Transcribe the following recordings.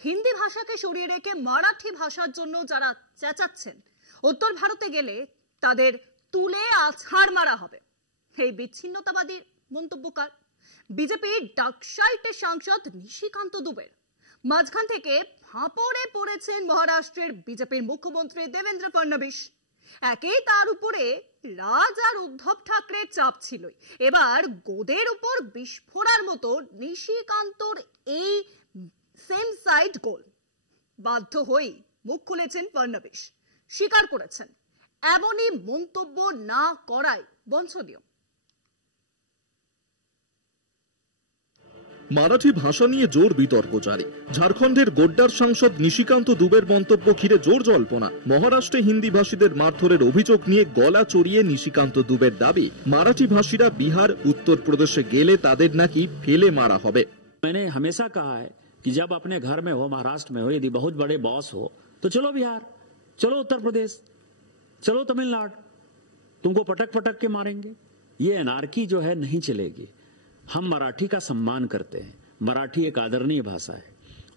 হিন্দি ভাষাকে সরিয়ে রেখে মারাঠি ভাষার জন্য যারা চেঁচাচ্ছেন, উত্তর ভারতে গেলে তাদের তুলে আছাড় মারা হবে, এই বিচ্ছিন্নতাবাদী মন্তব্যকার বিজেপির ডাকসাইটের সাংসদ নিশিকান্ত দুবের। মাঝখান থেকে ফাঁপড়ে পড়েছেন মহারাষ্ট্রের বিজেপির মুখ্যমন্ত্রী দেবেন্দ্র ফডনবিস। একেই তার উপরে রাজ আর উদ্ধব ঠাকরের চাপ ছিলই, এবার গোদের উপর বিস্ফোরার মতো নিশিকান্তর এই সেম সাইড গোল। বাধ্য হয়েই মুখ খুলেছেন ফডনবিস, স্বীকার করেছেন এমনই মন্তব্য না করাই বঞ্চনীয়। মারাঠি ভাষা নিয়ে জোর বিতর্ক জারি। ঝাড়খণ্ডের গোড্ডার সাংসদ নিশিকান্ত দুবের মন্তব্য ঘিরে জোর জল্পনা। মহারাষ্ট্রে হিন্দি ভাষীদের মারধরের অভিযোগ নিয়ে গলা চড়িয়ে নিশিকান্ত দুবের দাবি, মারাঠি ভাষীরা বিহার, উত্তরপ্রদেশে গেলে তাদের নাকি ফেলে মারা হবে। मैंने हमेशा कहा है कि जब अपने घर में हो, महाराष्ट्र में हो, यदि बहुत बड़े बॉस हो तो चलो बिहार, चलो उत्तर प्रदेश, चलो तमिलनाडु, तुमको पटक पटक के मारेंगे। ये एनार्की जो है नहीं चलेगी। हम मराठी का सम्मान करते हैं, मराठी एक आदरणीय भाषा है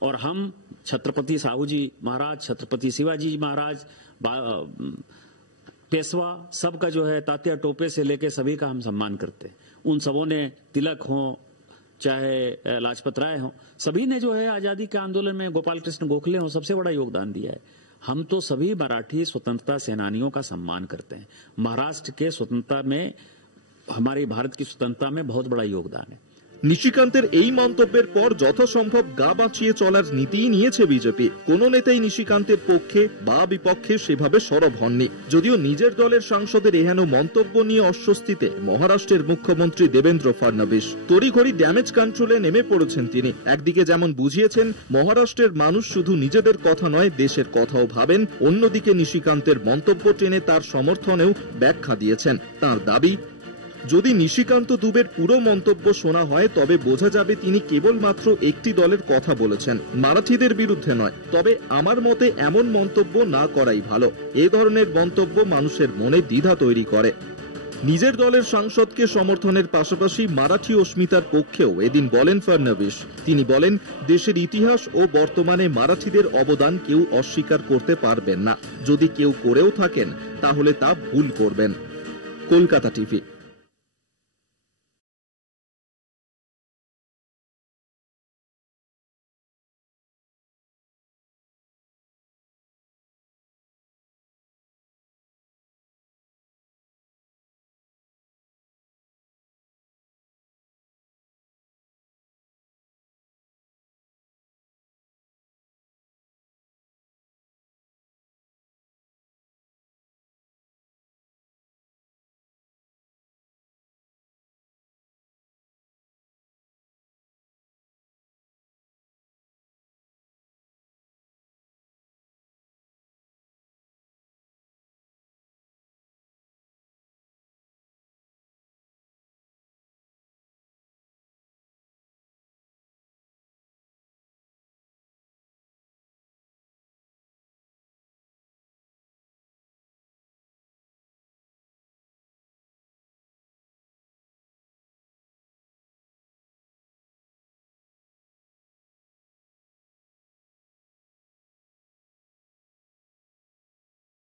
और हम छत्रपति साहू जी महाराज, छत्रपति शिवाजी महाराज, पेशवा सबका जो है तात्या टोपे से लेके सभी का हम सम्मान करते हैं। उन सबों ने, तिलक हो चाहे लाजपत राय हो, सभी ने जो है आजादी के आंदोलन में, गोपाल कृष्ण गोखले हो, सबसे बड़ा योगदान दिया है। हम तो सभी मराठी स्वतंत्रता सेनानियों का सम्मान करते हैं। महाराष्ट्र के स्वतंत्रता में, हमारी भारत की स्वतंत्रता में बहुत बड़ा योगदान है। নিশিকান্তের এই মন্তব্যের পর যথাসম্ভব গা বাঁচিয়ে চলার নীতিই নিয়েছে বিজেপি। কোন নেতাই নিশিকান্তের পক্ষে বা বিপক্ষে সেভাবে সরব হননি। যদিও নিজের দলের সাংসদের এহেন মন্তব্য নিয়ে অস্বস্তিতে মহারাষ্ট্রের মুখ্যমন্ত্রী দেবেন্দ্র ফডনবিস। তড়িঘড়ি ড্যামেজ কন্ট্রোলে নেমে পড়েছেন তিনি। একদিকে যেমন বুঝিয়েছেন মহারাষ্ট্রের মানুষ শুধু নিজেদের কথা নয়, দেশের কথাও ভাবেন, অন্যদিকে নিশিকান্তের মন্তব্য টেনে তার সমর্থনেও ব্যাখ্যা দিয়েছেন। তার দাবি, যদি নিশিকান্ত দুবের পুরো মন্তব্য শোনা হয় তবে বোঝা যাবে তিনি কেবলমাত্র একটি দলের কথা বলেছেন, মারাঠিদের বিরুদ্ধে নয়। তবে আমার মতে এমন মন্তব্য না করাই ভালো। এ ধরনের মন্তব্য মানুষের মনে দ্বিধা তৈরি করে। নিজের দলের সাংসদকে সমর্থনের পাশাপাশি মারাঠি অস্মিতার পক্ষেও এদিন বলেন ফডনবিস। তিনি বলেন, দেশের ইতিহাস ও বর্তমানে মারাঠিদের অবদান কেউ অস্বীকার করতে পারবেন না। যদি কেউ করেও থাকেন তাহলে তা ভুল করবেন। কলকাতা টিভি।